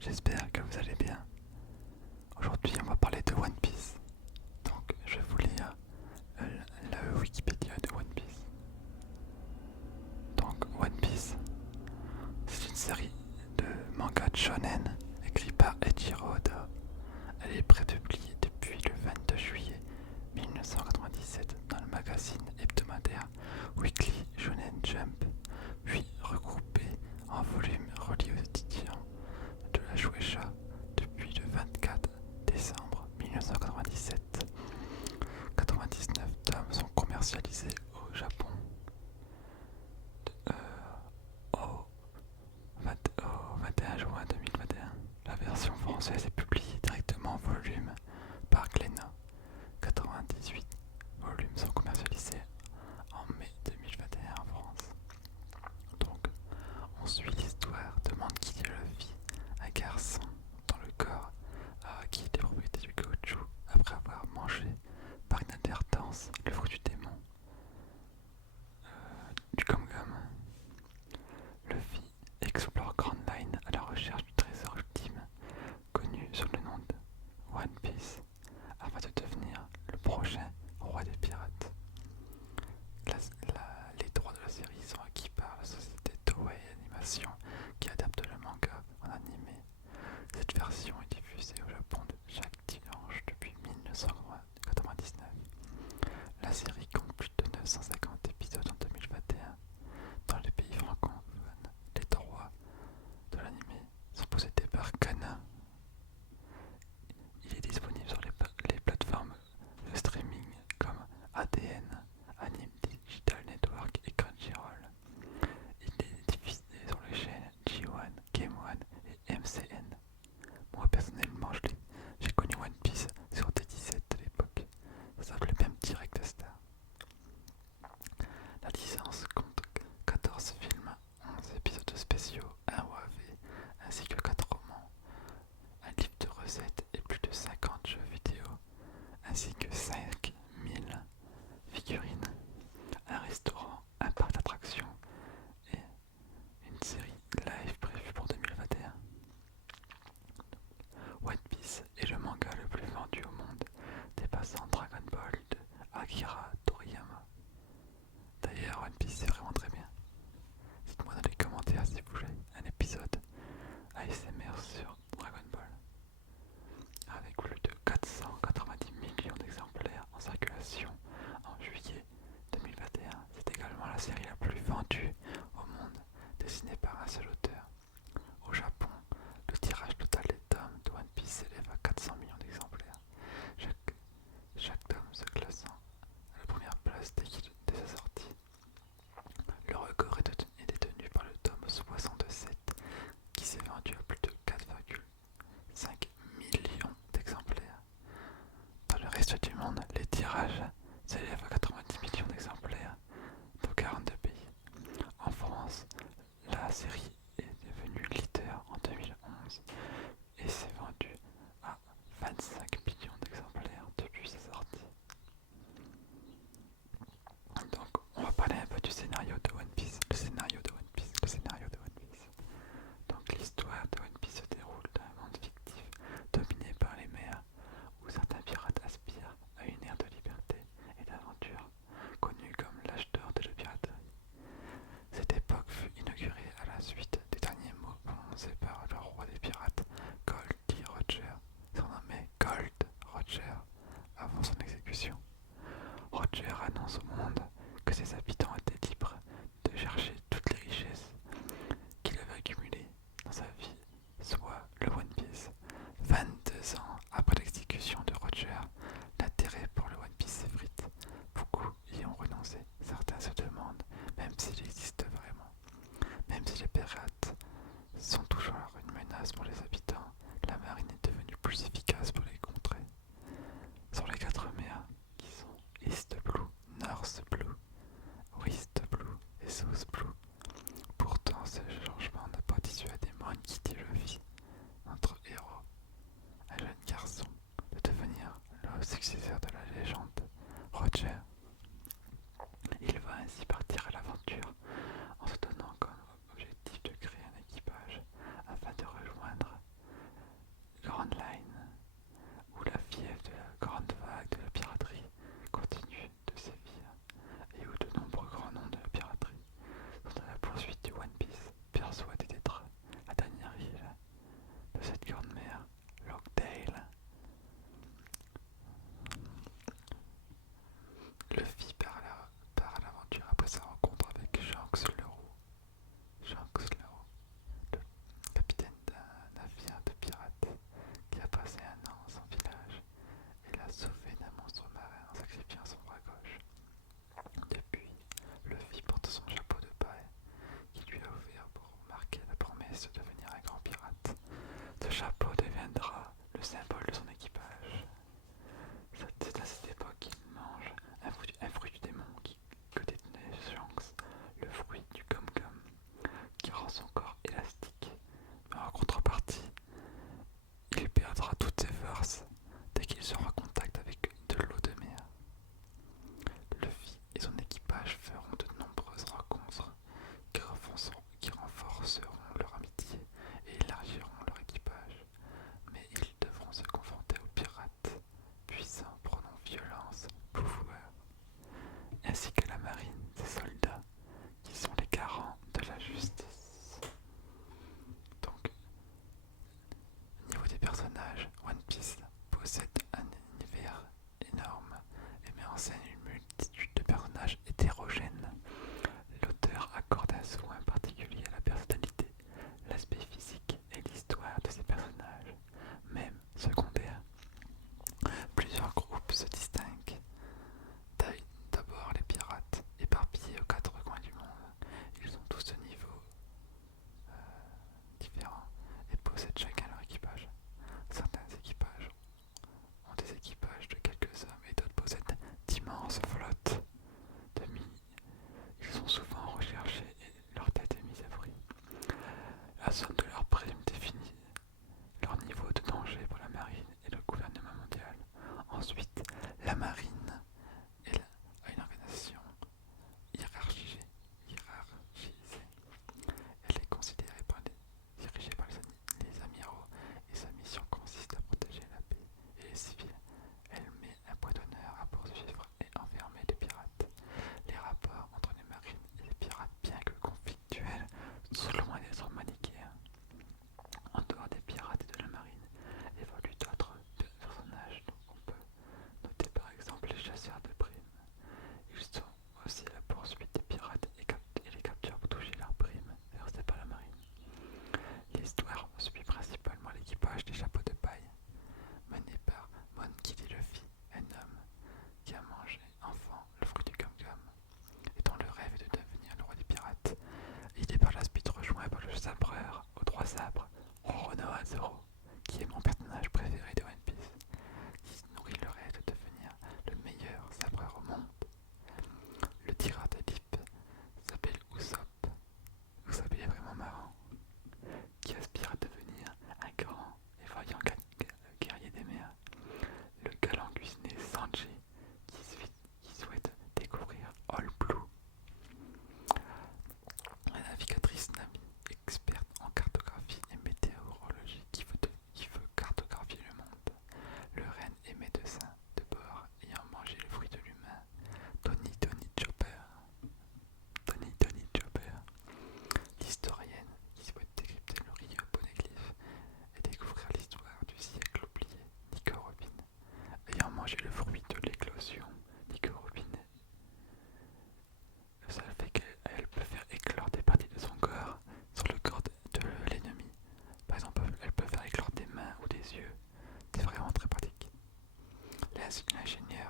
j'espère que vous allez bien. Aujourd'hui, on va parler de One Piece. Donc, je vais vous lire la Wikipédia de One Piece. Donc, One Piece, c'est une série de manga shonen écrit par Eiichiro Oda. Elle est prépubliée depuis le 22 juillet 1997 dans le magazine hebdomadaire Weekly Shonen Jump, puis regroupée en volumes reliés aux éditions de la Shueisha depuis le 24 décembre 1997. 99 tomes sont commercialisés au Japon euh, au 21 juin 2021. La version française est publiée directement en volume par Glénat. 98 volumes sont commercialisés en mai 2021 en France. Donc, on suit l'histoire de Monkey D. Luffy, un garçon dont le corps a acquis les propriétés du caoutchouc après avoir mangé par inadvertance le fruit du démon, du Gum. Luffy explore Grand Line à la recherche du trésor ultime, connu sous le nom de One Piece, afin de devenir le prochain roi des pirates. Les droits de la série sont acquis par la société Toei Animation qui adapte le manga en animé. Cette version est diffusée au Japon chaque dimanche depuis 1999. La série compte plus de 950 épisodes en 2021. Dans les pays francophones, les droits de l'animé sont possédés par Kana. Il est disponible sur les plateformes de streaming comme ADN, Anime Digital Network et Crunchyroll. Il est diffusé sur les chaînes G1, Game One et MCN. Moi personnellement, j'ai connu One Piece sur D17 à l'époque. Ça s'appelait même Direct Star. La licence compte 14 films, 11 épisodes spéciaux, un OAV, ainsi que 4 romans, un livre de recettes et plus de 50 jeux vidéo, ainsi que 5000 figurines, un restaurant, un parc d'attractions et une série live prévue pour 2021. One Piece est le manga le plus vendu au monde, dépassant Dragon Ball de Akira Toriyama. D'ailleurs, One Piece c'est vraiment très bien. Dites-moi dans les commentaires si vous voulez un épisode ASMR sur Dragon Ball. Avec plus de 490 millions d'exemplaires en circulation en juillet 2021, c'est également la série la plus vendue au monde, dessinée par un seul auteur. Au Japon, le tirage total des tomes de One Piece s'élève à 400 millions d'exemplaires, chaque tome se classant à la première place dès sa sortie. Le record est détenu par le tome 67 qui s'est vendu à plus de 4,5 millions d'exemplaires. Dans le reste du monde, les tirages s'élèvent à 90 millions d'exemplaires dans 42 pays. En France, la série est devenue leader en 2011 et s'est vendue à 25 millions d'exemplaires depuis sa sortie. Donc, on va parler un peu du scénario de One Piece. Le scénario de One Piece. Donc, l'histoire de One Piece se déroule dans un monde fictif dominé par les mers où certains pirates aspirent à une ère de liberté et d'aventure, connue comme l'âge d'or de la piraterie. Cette époque fut inaugurée à la suite des derniers mots prononcés par le roi des pirates, Gold D. Roger, surnommé Gold Roger, avant son exécution. Roger annonce au monde que ses habitants étaient libres de chercher toutes les richesses qu'il avait accumulées dans sa vie, soit le One Piece. 22 ans après l'exécution de Roger, l'intérêt pour le One Piece s'effrite. Beaucoup y ont renoncé. Certains se demandent même s'il existe vraiment. Même si les pirates sont toujours une menace pour les habitants, la marine est devenue plus efficace pour les contrer. Sur les 4 mers, qui sont East Blue, North Blue, West Blue et South Blue. Pourtant, ce changement n'a pas dissuadé Monkey D. Luffy, notre héros, un jeune garçon, de devenir le successeur de la légende, Roger. Il va ainsi partir à l'aventure en se donnant comme objectif de créer un équipage afin de rejoindre possèdent chacun leur équipage. Certains équipages ont des équipages de quelques hommes et d'autres possèdent d'immenses flottes de milliers. Ils sont souvent recherchés et leur tête est mise à prix. La somme de leur prime définit leur niveau de danger pour la marine et le gouvernement mondial. Ensuite, la marine a une organisation hiérarchisée. Elle est dirigée par les amiraux et sa mission consiste à protéger la paix et les civils. Elle met un point d'honneur à poursuivre et enfermer les pirates. Les rapports entre les marines et les pirates, bien que conflictuels, sont loin d'être manichéens. En dehors des pirates et de la marine, évoluent d'autres personnages. Donc on peut noter par exemple les chasseurs de primes. Ils sont aussi à la poursuite des pirates et les capturent pour toucher leurs primes versées par la marine. L'histoire suit principalement l'équipage des chapeaux de paille, mené par Mon Kili Luffy, un homme qui a mangé enfant le fruit du gum-gum et dont le rêve est de devenir le roi des pirates. Il est par la suite rejoint par le sabreur aux trois sabres, Roronoa Zoro, qui est mon personnage préféré de One Piece, qui se nourrit le rêve de devenir le meilleur sabreur au monde. Le tireur d'élite s'appelle Usopp. Usopp il est vraiment marrant, qui aspire à devenir un grand et vaillant guerrier des mers. Le galant cuisinier Sanji, qui souhaite découvrir All Blue. La navigatrice Nami, experte en cartographie et météorologie, qui veut cartographier le monde. Le renne et médecin de bord ayant mangé le fruit de l'humain, Tony Chopper. L'historienne qui souhaite décrypter le rio poneglyph et découvrir l'histoire du siècle oublié, Nico Robin. Ayant mangé le fruit de l'éclosion, Nico Robin, ça fait qu'elle peut faire éclore des parties de son corps sur le corps de l'ennemi. Par exemple, elle peut faire éclore des mains ou des yeux. C'est vraiment très pratique. L'ingénieur